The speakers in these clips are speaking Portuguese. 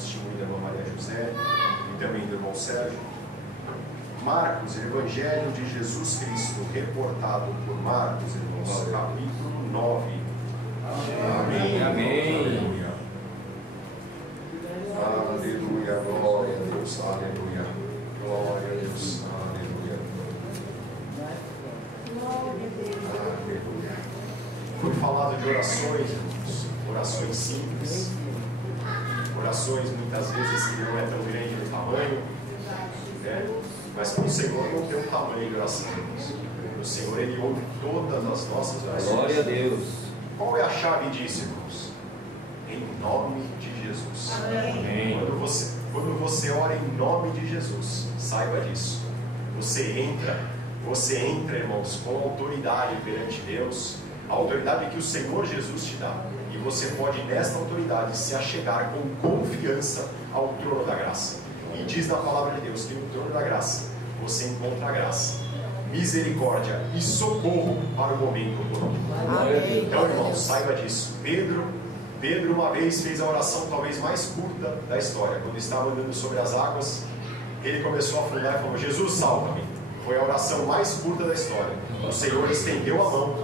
testemunho da irmã Maria José e também do irmão Sérgio. Marcos, Evangelho de Jesus Cristo, reportado por Marcos, irmãos, capítulo 9. Amém. Amém. Aleluia, glória a Deus, aleluia, glória a Deus, aleluia. Aleluia. Foi falado de orações, irmãos, orações simples, orações muitas vezes que não é tão grande no tamanho, né? Mas para o Senhor não tem um tamanho de oração, irmãos. O Senhor, Ele ouve todas as nossas orações. Glória a Deus. Qual é a chave disso, irmãos? Em nome de Jesus. Amém. Quando você ora em nome de Jesus, saiba disso. Você entra, irmãos, com autoridade perante Deus, a autoridade que o Senhor Jesus te dá. E você pode, nesta autoridade, se achegar com confiança ao trono da graça. E diz na palavra de Deus que no trono da graça você encontra a graça, misericórdia e socorro para o momento oportuno. Então, irmãos, saiba disso. Pedro uma vez fez a oração talvez mais curta da história. Quando estava andando sobre as águas, ele começou a afundar e falou: Jesus, salva-me. Foi a oração mais curta da história. O Senhor estendeu a mão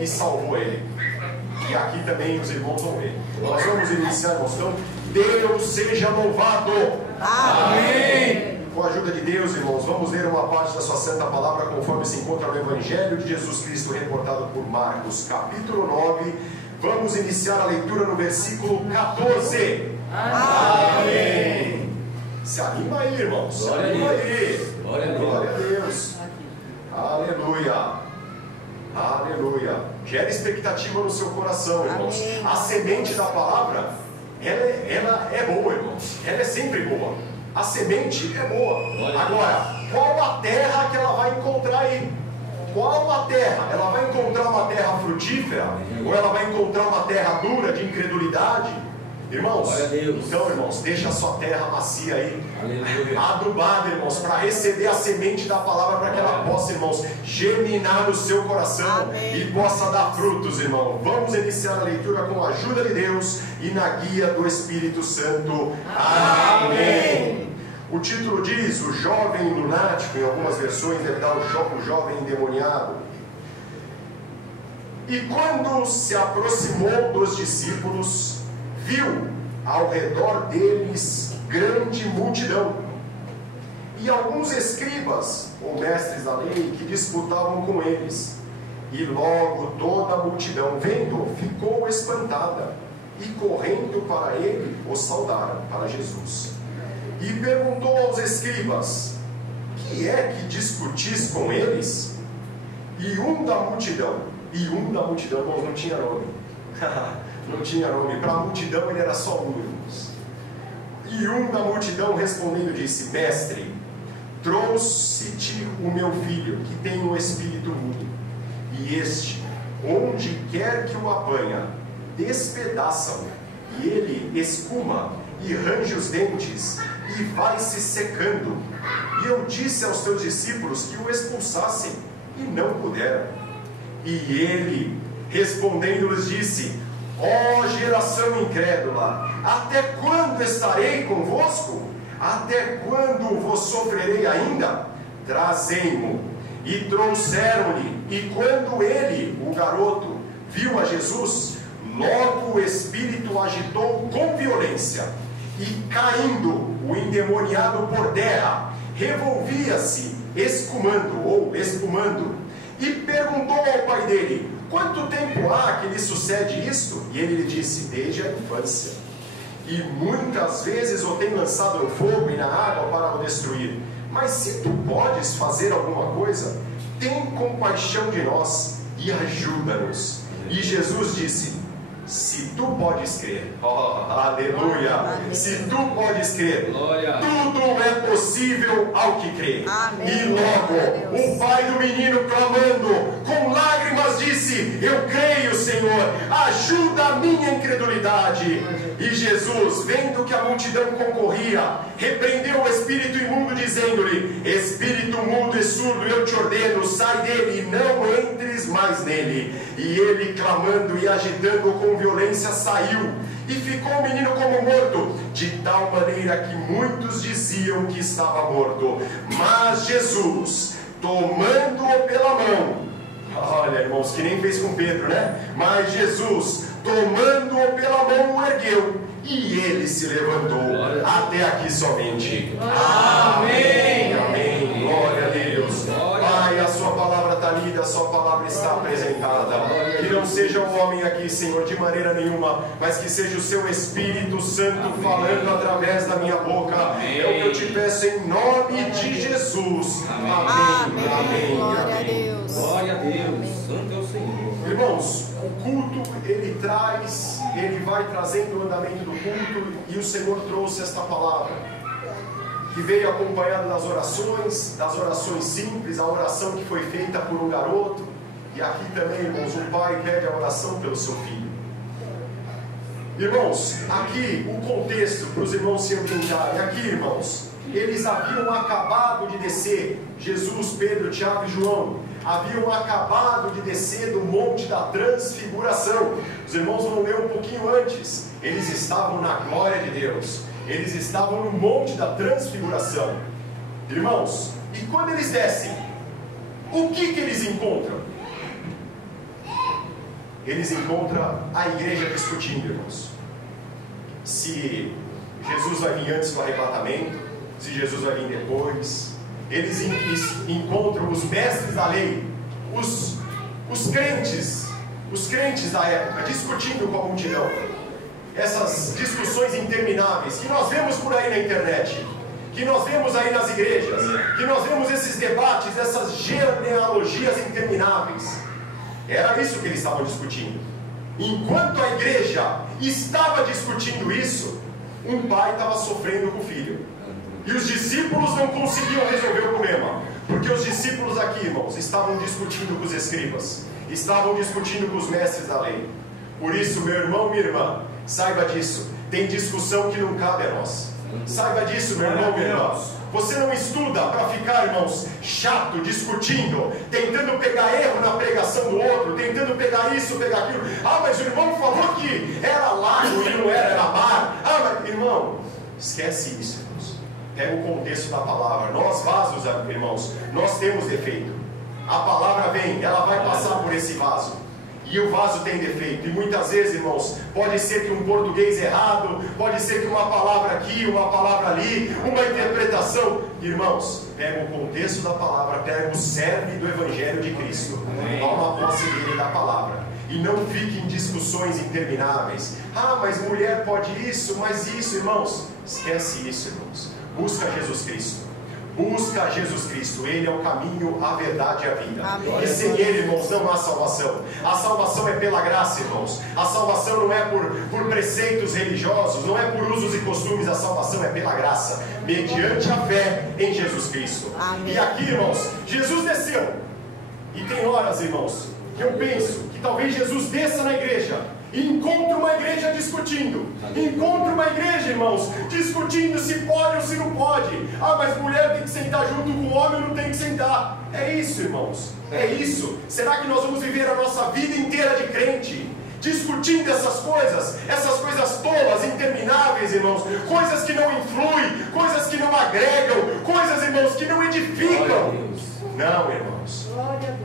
e salvou ele. E aqui também os irmãos vão ver. Nós vamos iniciar, irmãos. Então, Deus seja louvado. Amém. Com a ajuda de Deus, irmãos, vamos ler uma parte da sua santa palavra conforme se encontra no Evangelho de Jesus Cristo, reportado por Marcos, capítulo 9. Vamos iniciar a leitura no versículo 14. Amém. Se anima aí, irmãos. Se anima aí. Glória a Deus. Aleluia. Aleluia. Gera expectativa no seu coração, irmãos. Amém. A semente da palavra, ela é boa, irmãos. Ela é sempre boa. A semente é boa. Agora, qual a terra que ela vai encontrar aí? Qual a terra? Ela vai encontrar uma terra frutífera? Ou ela vai encontrar uma terra dura de incredulidade? Irmãos, então, irmãos, deixa a sua terra macia aí, adubada, irmãos, para receber a semente da palavra, para que ela possa, irmãos, germinar no seu coração. Amém. E possa dar frutos, irmão. Vamos iniciar a leitura com a ajuda de Deus e na guia do Espírito Santo. Amém. O título diz: o jovem lunático. Em algumas versões deve dar o jovem endemoniado. E quando se aproximou dos discípulos, viu ao redor deles grande multidão e alguns escribas ou mestres da lei que disputavam com eles. E logo toda a multidão, vendo, ficou espantada, e correndo para ele, o saudaram, para Jesus. E perguntou aos escribas: que é que discutis com eles? E um da multidão, irmãos, não tinha nome. Não tinha nome. Para a multidão ele era só um, irmãos. E um da multidão respondendo disse: mestre, trouxe-te o meu filho, que tem um espírito mudo, e este, onde quer que o apanha, despedaça-o, e ele escuma e range os dentes, e vai se secando. E eu disse aos teus discípulos que o expulsassem, e não puderam. E ele, respondendo-lhes, disse: ó geração incrédula, até quando estarei convosco? Até quando vos sofrerei ainda? Trazei-mo. E trouxeram-lhe, e quando ele, o garoto, viu a Jesus, logo o espírito agitou com violência, e caindo o endemoniado por terra, revolvia-se, espumando, e perguntou ao pai dele: quanto tempo há que lhe sucede isto? E ele lhe disse: desde a infância. E muitas vezes o tem lançado no fogo e na água para o destruir. Mas se tu podes fazer alguma coisa, tem compaixão de nós e ajuda-nos. E Jesus disse: se tu podes crer, aleluia, se tu podes crer, glória, tudo é possível ao que crê. Amém. E logo o pai do menino, clamando com lágrimas, disse: eu creio, Senhor, ajuda a minha incredulidade. E Jesus, vendo que a multidão concorria, repreendeu o espírito imundo, dizendo-lhe: espírito mudo e surdo, eu te ordeno, sai dele e não entres mais nele. E ele, clamando e agitando com violência doença saiu e ficou o menino como morto, de tal maneira que muitos diziam que estava morto. Mas Jesus, tomando-o pela mão, olha, irmãos, que nem fez com Pedro, né? Mas Jesus, tomando-o pela mão, o ergueu, e ele se levantou. Até aqui somente. Amém. Amém. Glória a Deus. Pai, a sua palavra está lida, a sua palavra está apresentada. Que não seja o homem aqui, Senhor, de maneira nenhuma, mas que seja o seu Espírito Santo falando através da minha boca. É o que eu te peço em nome de Jesus. Amém. Amém. Glória a Deus. Glória a Deus. Santo é o Senhor. Irmãos, o culto, ele vai trazendo o andamento do culto, e o Senhor trouxe esta palavra, que veio acompanhada das orações simples, a oração que foi feita por um garoto, e aqui também, irmãos, um pai pede a oração pelo seu filho. Irmãos, aqui o contexto para os irmãos se ambientarem, aqui, irmãos, eles haviam acabado de descer, Jesus, Pedro, Tiago e João, haviam acabado de descer do Monte da Transfiguração. Os irmãos vão ler um pouquinho antes. Eles estavam na glória de Deus. Eles estavam no Monte da Transfiguração. Irmãos, e quando eles descem, o que eles encontram? Eles encontram a igreja discutindo, irmãos. Se Jesus vai vir antes do arrebatamento, se Jesus vai vir depois. Eles encontram os mestres da lei, os crentes da época, discutindo com a multidão. Essas discussões intermináveis que nós vemos por aí na internet, que nós vemos aí nas igrejas, que nós vemos esses debates, essas genealogias intermináveis. Era isso que eles estavam discutindo. Enquanto a igreja estava discutindo isso, um pai estava sofrendo com o filho. E os discípulos não conseguiam resolver o problema, porque os discípulos aqui, irmãos, estavam discutindo com os escribas, estavam discutindo com os mestres da lei. Por isso, meu irmão, minha irmã, saiba disso, tem discussão que não cabe a nós. Saiba disso, meu irmão, minha irmã. Você não estuda para ficar, irmãos, chato, discutindo, tentando pegar erro na pregação do outro, tentando pegar isso, pegar aquilo. Ah, mas o irmão falou que era lago e não era mar. Ah, mas, irmão, esquece isso. Pega o contexto da palavra. Nós vasos, irmãos, nós temos defeito. A palavra vem, ela vai passar por esse vaso, e o vaso tem defeito. E muitas vezes, irmãos, pode ser que um português errado, pode ser que uma palavra aqui, uma palavra ali, uma interpretação. Irmãos, pega o contexto da palavra, pega o cerne do Evangelho de Cristo, toma posse dele da palavra, e não fique em discussões intermináveis. Ah, mas mulher pode isso, mas isso, irmãos, esquece isso, irmãos. Busca Jesus Cristo. Busca Jesus Cristo. Ele é o caminho, a verdade e a vida. Amém. E sem Ele, irmãos, não há salvação. A salvação é pela graça, irmãos. A salvação não é por preceitos religiosos, não é por usos e costumes. A salvação é pela graça, mediante a fé em Jesus Cristo. Amém. E aqui, irmãos, Jesus desceu. E tem horas, irmãos, que eu penso que talvez Jesus desça na igreja e encontre uma igreja discutindo. Encontre uma igreja, irmãos, discutindo se pode ou se não pode. Ah, mas mulher tem que sentar junto com o homem ou não tem que sentar. É isso, irmãos. É isso. Será que nós vamos viver a nossa vida inteira de crente discutindo essas coisas tolas, intermináveis, irmãos, coisas que não influem, coisas que não agregam, coisas, irmãos, que não edificam? Não, irmãos.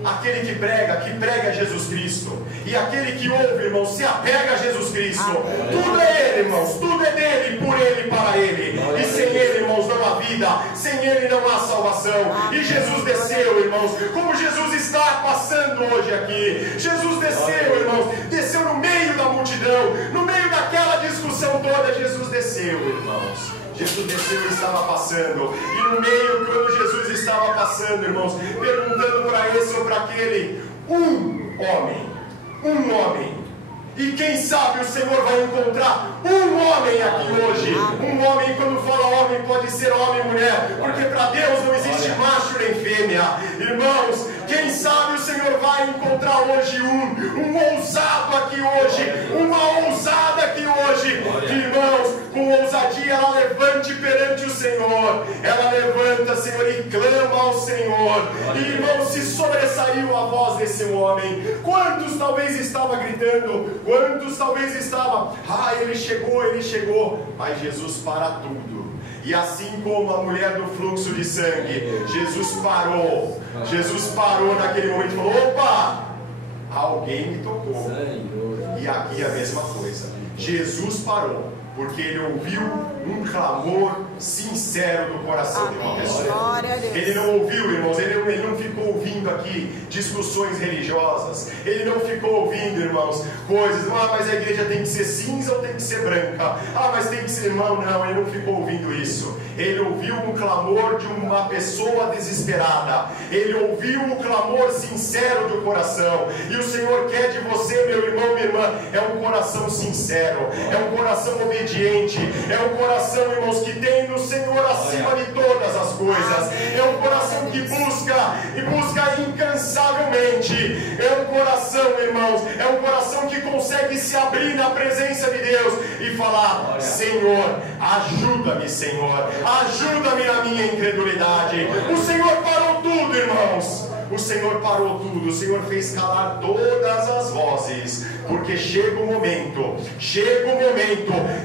Aquele que prega Jesus Cristo, e aquele que ouve, irmãos, se apega a Jesus Cristo. Tudo é Ele, irmãos, tudo é dele, por Ele e para Ele. E sem Ele, irmãos, não há vida, sem Ele não há salvação. E Jesus desceu, irmãos, como Jesus está passando hoje aqui. Jesus desceu, irmãos, desceu no meio da multidão, no meio daquela discussão toda. Jesus desceu, irmãos. Jesus desceu e estava passando, e no meio, quando Jesus estava passando, irmãos, perguntando para esse ou para aquele, um homem, e quem sabe o Senhor vai encontrar um homem aqui hoje. Um homem, quando fala homem, pode ser homem e mulher, porque para Deus não existe macho nem fêmea. Irmãos, quem sabe o Senhor vai encontrar hoje um ousado aqui hoje, uma ousada aqui hoje, que, irmãos, com ousadia ela levante perante o Senhor, ela levanta, Senhor, e clama ao Senhor. E, irmão, se sobressaiu a voz desse homem. Quantos talvez estava gritando? Quantos talvez estava? Ele chegou. Mas Jesus para tudo. E assim como a mulher do fluxo de sangue, Jesus parou naquele momento e falou: opa, alguém me tocou. E aqui a mesma coisa. Jesus parou, porque ele ouviu um clamor sincero do coração de uma pessoa. Ele não ouviu, irmãos, ele não ficou ouvindo aqui discussões religiosas. Ele não ficou ouvindo, irmãos, coisas: mas a igreja tem que ser cinza ou tem que ser branca? Mas tem que ser, irmão. Não, ele não ficou ouvindo isso. Ele ouviu um clamor de uma pessoa desesperada. Ele ouviu o clamor sincero do coração. E o Senhor quer de você, meu irmão, minha irmã, é um coração sincero, é um coração obediente, é um coração, irmãos, que tem no Senhor acima de todas as coisas. É um coração que busca incansavelmente. É um coração, irmãos, é um coração que consegue se abrir na presença de Deus e falar: Senhor, ajuda-me, Senhor, ajuda-me na minha incredulidade. O Senhor parou tudo, irmãos. O Senhor parou tudo. O Senhor fez calar todas as vozes, porque chega o momento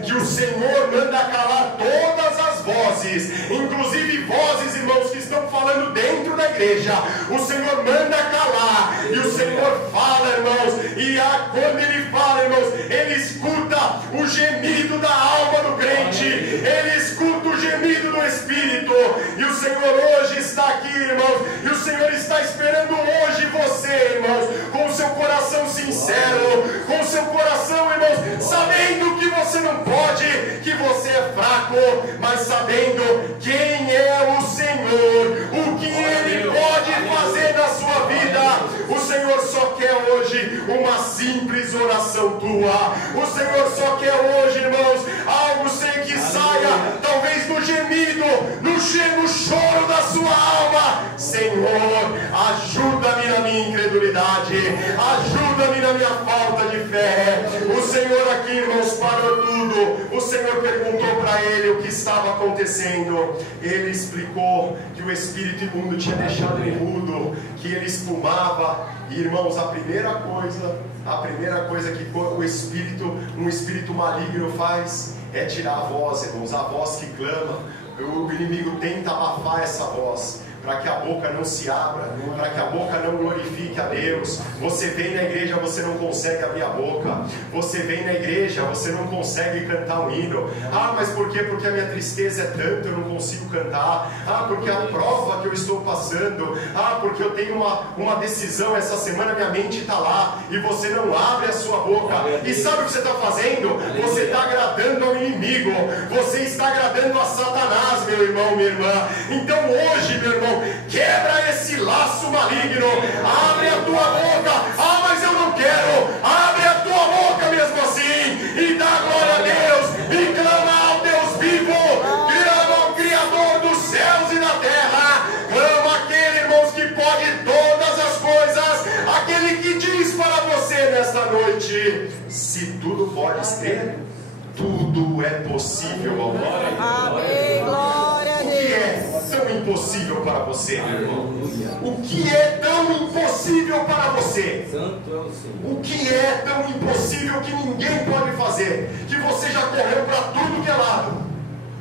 que o Senhor manda calar todas as vozes, inclusive vozes, irmãos, que estão falando dentro da igreja. O Senhor manda calar, e o Senhor fala, irmãos, e quando Ele fala, irmãos, Ele escuta o gemido da alma do crente, Ele escuta o gemido do Espírito. E o Senhor hoje está aqui, irmãos, e o Senhor está esperando hoje você, irmãos, com o seu coração sincero, com o seu coração, irmãos, sabendo que você não pode, que você é fraco, mas sabendo quem é o Senhor, o que Ele pode fazer na sua vida. O Senhor só quer hoje uma simples oração tua. O Senhor só quer hoje, irmãos, algo sem que saia, talvez no gemido, no choro da sua alma: Senhor, ajuda-me na minha incredulidade, ajuda-me na minha falta de fé. O Senhor aqui, irmãos, parou tudo. O Senhor perguntou para ele o que estava acontecendo. Ele explicou que o espírito imundo tinha deixado ele mudo, que ele espumava. E, irmãos, a primeira coisa que um espírito maligno faz é tirar a voz, irmãos, a voz que clama. O inimigo tenta abafar essa voz, para que a boca não se abra, para que a boca não glorifique a Deus. Você vem na igreja, você não consegue abrir a boca. Você vem na igreja, você não consegue cantar um hino. Mas por quê? Porque a minha tristeza é tanta, eu não consigo cantar. Porque a prova que eu estou passando. Porque eu tenho uma decisão essa semana, minha mente está lá, e você não abre a sua boca. E sabe o que você está fazendo? Você está agradando ao inimigo, você está agradando a Satanás, meu irmão, minha irmã. Então hoje, meu irmão, quebra esse laço maligno. Abre a tua boca. Mas eu não quero. Abre a tua boca mesmo assim e dá glória a Deus e clama ao Deus vivo, clama ao Criador dos céus e da terra. Clama aquele, irmãos, que pode todas as coisas, aquele que diz para você nesta noite: se tudo podes ter, tudo é possível ao Pai. Amém. Glória a O que é tão impossível para você, meu irmão? O que é tão impossível para você? Santo é o Senhor. O que é tão impossível que ninguém pode fazer, que você já correu para tudo que é lado?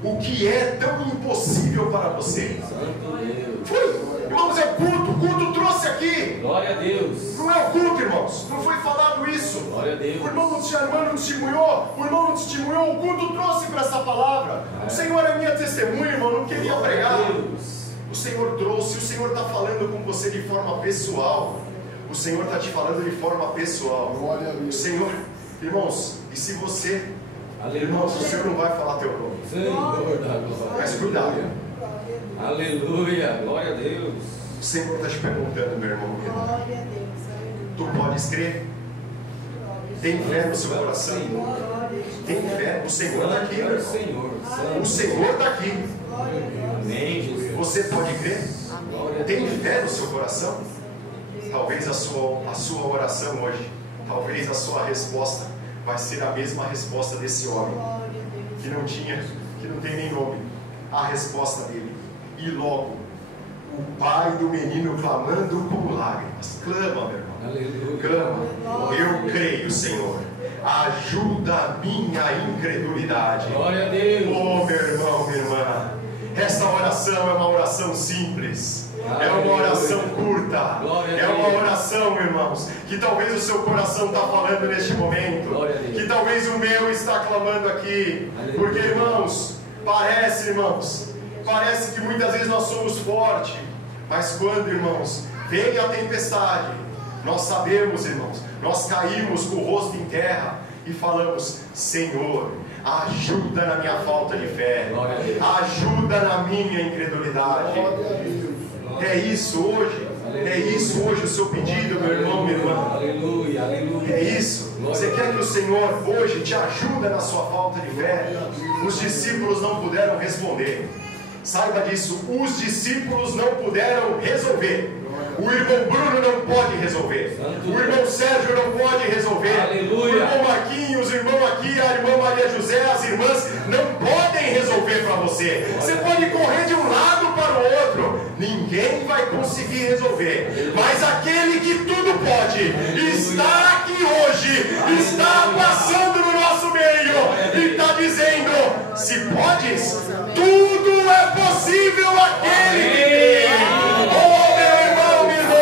O que é tão impossível para você? Santo Deus. Foi, irmãos, é o culto trouxe aqui. Glória a Deus. Não é o culto, irmãos, não foi falado isso. Glória a Deus. O irmão não testemunhou, o culto trouxe para essa palavra. O Senhor é minha testemunha, irmão, não queria pregar. O Senhor trouxe, o Senhor está falando com você de forma pessoal. O Senhor está te falando de forma pessoal. O Senhor, irmãos, e se você, irmãos, o Senhor não vai falar teu nome. Senhor da glória. Mas cuidado. Aleluia. Glória a Deus. O Senhor está te perguntando, meu irmão. Tu podes crer? Tem fé no seu coração? Tem fé? O Senhor está aqui, meu irmão. O Senhor está aqui. Amém, Jesus. Você pode crer? Tem fé no seu coração? Talvez a sua oração hoje, talvez a sua resposta vai ser a mesma resposta desse homem que não tem nem nome. A resposta dele: e logo o pai do menino clamando com lágrimas. Clama, meu irmão. Aleluia. Clama. Eu creio, Senhor. Ajuda a minha incredulidade. Glória a Deus. Oh, meu irmão, minha irmã. Esta oração é uma oração simples. É uma oração curta. É uma oração, irmãos, que talvez o seu coração está falando neste momento. Que talvez o meu está clamando aqui. Porque, irmãos, parece que muitas vezes nós somos fortes. Mas quando, irmãos, vem a tempestade, nós sabemos, irmãos, nós caímos com o rosto em terra e falamos: Senhor, ajuda na minha falta de fé, ajuda na minha incredulidade. É isso hoje o seu pedido, meu irmão, minha irmã. Aleluia, aleluia. É isso. Você quer que o Senhor hoje te ajude na sua falta de fé? Os discípulos não puderam responder. Saiba disso, os discípulos não puderam resolver. O irmão Bruno não pode resolver. O irmão Sérgio não pode resolver. Aleluia. O irmão Marquinhos, o irmão aqui, a irmã Maria José, as irmãs não podem resolver para você. Você pode correr de um lado para o outro, ninguém vai conseguir resolver. Mas aquele que tudo pode está aqui hoje, está passando no nosso meio e está dizendo: se podes, tudo é possível aquele que crê. Oh, meu irmão, minha irmã,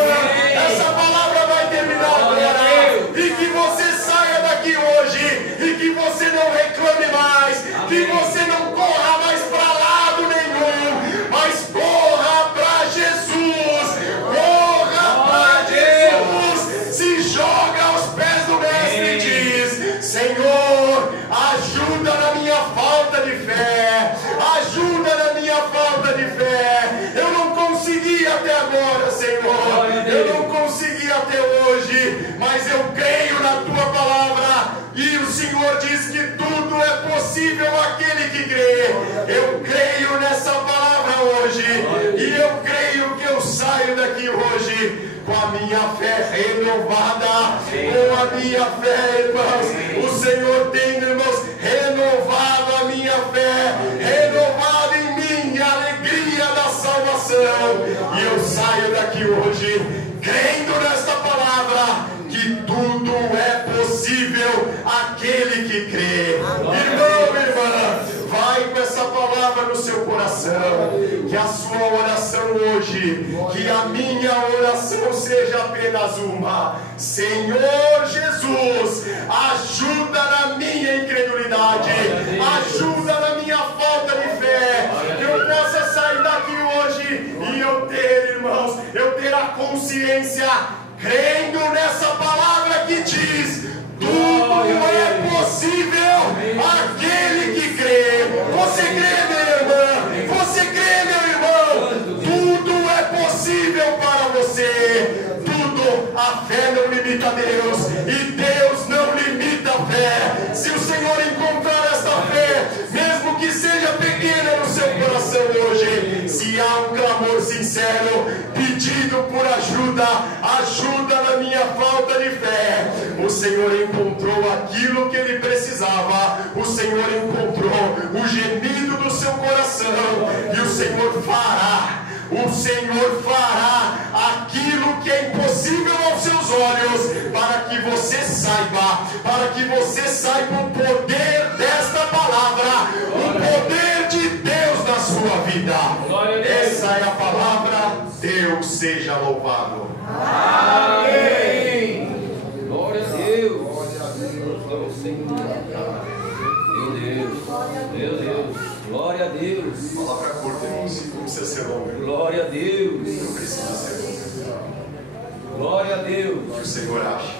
essa palavra vai terminar agora. E que você saia daqui hoje e que você não reclame mais, que você não corra mais para lado nenhum, mas corra para Jesus. Corra para Jesus. Se joga aos pés do Mestre e diz: Senhor, ajuda na minha falta de fé. Ajuda na minha falta de fé. Eu não consegui até agora, Senhor. Eu não consegui até hoje, mas eu creio na tua palavra. E o Senhor diz que tudo é possível àquele que crê. Eu creio nessa palavra hoje. E eu creio que eu saio daqui hoje com a minha fé renovada. Com a minha fé, irmãos. O Senhor tem, irmãos, renovado a minha fé. Renovado em mim a alegria da salvação. E eu saio daqui hoje crendo nesta palavra, que tudo é possível àquele que crê. Irmão, irmã, vai com essa palavra no seu coração. Que a sua oração hoje, que a minha oração seja apenas uma: Senhor Jesus, ajuda na minha incredulidade, ajuda na minha falta de fé. Que eu possa sair daqui hoje e eu ter, irmãos, eu ter a consciência, crendo nessa palavra que diz: tudo é possível àquele que crê. Você crê, minha irmã? Você crê, meu irmão? Tudo é possível para você. Tudo. A fé não limita Deus e Deus não limita a fé. Se o Senhor encontrar esta fé, mesmo que seja pequena no seu coração hoje, se há um clamor sincero, pedido por ajuda, ajuda na minha falta de fé, o Senhor encontrou aquilo que ele precisava. O Senhor encontrou o gemido do seu coração e o Senhor fará. O Senhor fará aquilo que é impossível aos seus olhos, para que você saiba o poder desta palavra, o poder de Deus na sua vida. Essa é a palavra. Deus seja louvado. Amém. Glória a Deus. Glória ao Senhor. Meu Deus. Glória a Deus. Palavra curta, irmãos. Não precisa ser longa. Glória a Deus. Não precisa ser longa. Glória a Deus. Que o Senhor ache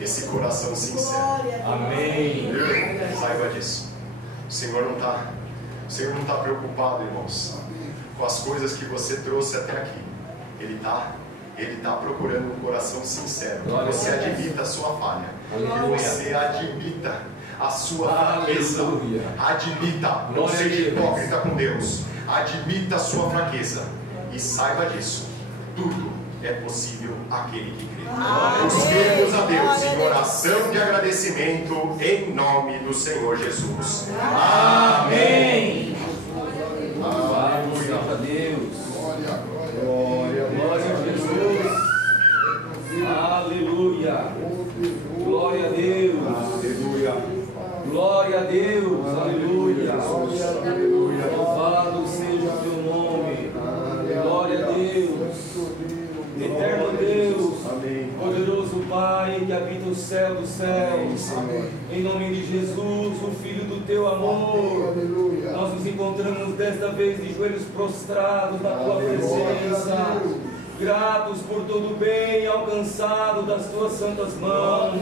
esse coração sincero. Amém. Saiba disso. O Senhor não está preocupado, irmãos, com as coisas que você trouxe até aqui. Ele está procurando um coração sincero. Que você admita a sua falha. Que você admita a sua fraqueza. Admita, não seja hipócrita com Deus. Admita a sua fraqueza e saiba disso. Tudo é possível àquele que crê. Busquemos a Deus em oração de agradecimento em nome do Senhor Jesus. Amém. Aleluia. Glória a Deus. Aleluia. Glória a Deus. Aleluia. Glória a Deus. Aleluia. Louvado seja o teu nome. Glória a Deus. Eterno Deus. Poderoso Pai que habita o céu dos céus. Em nome de Jesus, o Filho do teu amor. Nós nos encontramos desta vez de joelhos prostrados na tua presença, gratos por todo o bem alcançado das tuas santas mãos,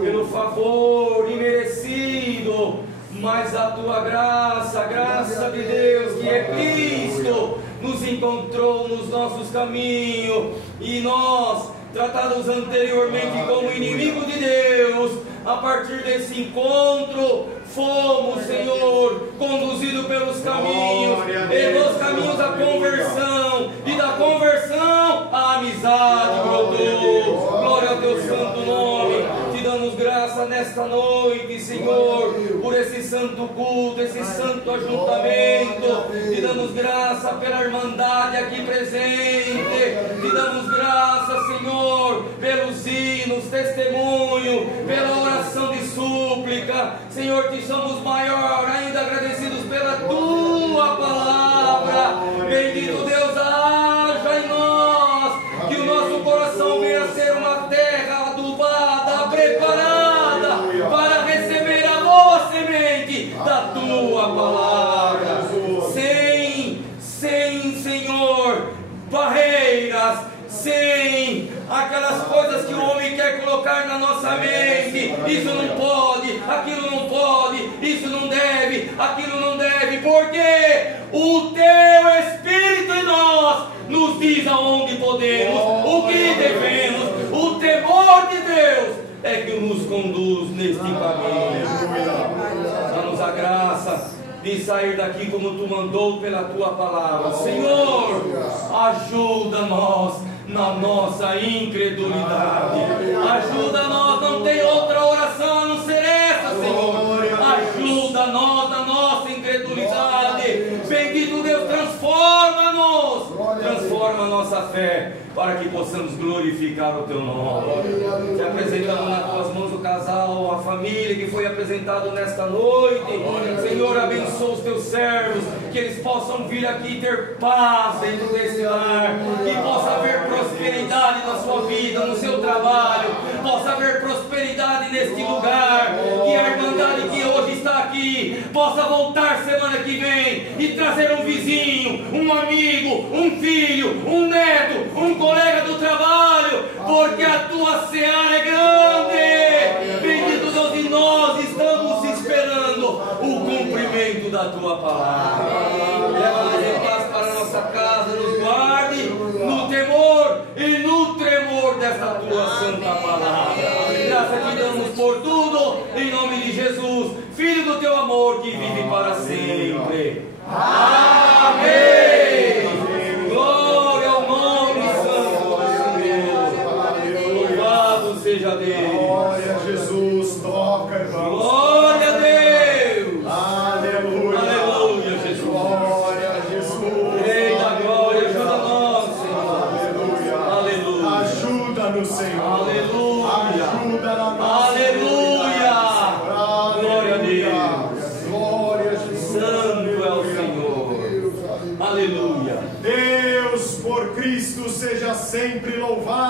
pelo favor imerecido, mas a tua graça, a graça de Deus que é Cristo, nos encontrou nos nossos caminhos, e nós, tratados anteriormente como inimigo de Deus, a partir desse encontro, fomos, Senhor, conduzidos pelos caminhos, e dos caminhos a conversão, e da conversão a amizade brotou. Glória ao teu santo nome. Te damos graça nesta noite, Senhor, por esse santo culto, esse santo ajuntamento. Te damos graça pela irmandade aqui presente. Te damos graça, Senhor, pelos hinos, testemunho, pela oração de súplica. Senhor, te somos maior, ainda agradecidos pela tua palavra. Bendito Deus, haja em nós, que o nosso coração venha a ser uma terra adubada, preparada para receber a boa semente da tua palavra. Sem, Senhor, barreiras, sem aquelas coisas que o homem quer colocar na nossa mente. Isso não pode, aquilo não pode, isso não deve, aquilo não deve, porque o teu Espírito em nós nos diz aonde podemos, o que devemos. O temor de Deus é que nos conduz neste caminho. Dá-nos a graça de sair daqui como tu mandou pela tua palavra. Senhor, ajuda-nós na nossa incredulidade. Ajuda-nós, não tem outra oração a não ser essa, Senhor. Ajuda-nós na nossa incredulidade. Bendito Deus, transforma-nos, transforma a nossa fé, para que possamos glorificar o teu nome. Te apresentamos nas tuas mãos o casal, a família que foi apresentado nesta noite. Senhor, abençoa os teus servos, que eles possam vir aqui e ter paz dentro desse lar, que possa haver prosperidade na sua vida, no seu trabalho, possa haver prosperidade neste lugar, que a irmandade que hoje está aqui possa voltar semana que vem e trazer um vizinho, um amigo, um filho, um neto, um colega do trabalho, porque a tua seara é grande. Bendito Deus, e nós estamos esperando o cumprimento da tua palavra. Leva-nos em paz para a nossa casa, nos guarde no temor e no tremor desta tua santa palavra. Graças te damos por tudo, em nome de Jesus, Filho do teu amor, que vive para sempre. Amém. Glória ao nome santo de Deus. Louvado seja Deus. Glória a Jesus. Toca, irmãos. Glória a Deus. Aleluia. Aleluia, Jesus. Glória a Jesus. Rei da glória, ajuda-nos, Senhor. Aleluia. Aleluia. Ajuda-nos, Senhor. Aleluia. Ajuda na nossa Aleluia. Glória a Deus. Deus. Glória a Jesus. Santo é o Senhor. Aleluia. Deus por Cristo seja sempre louvado.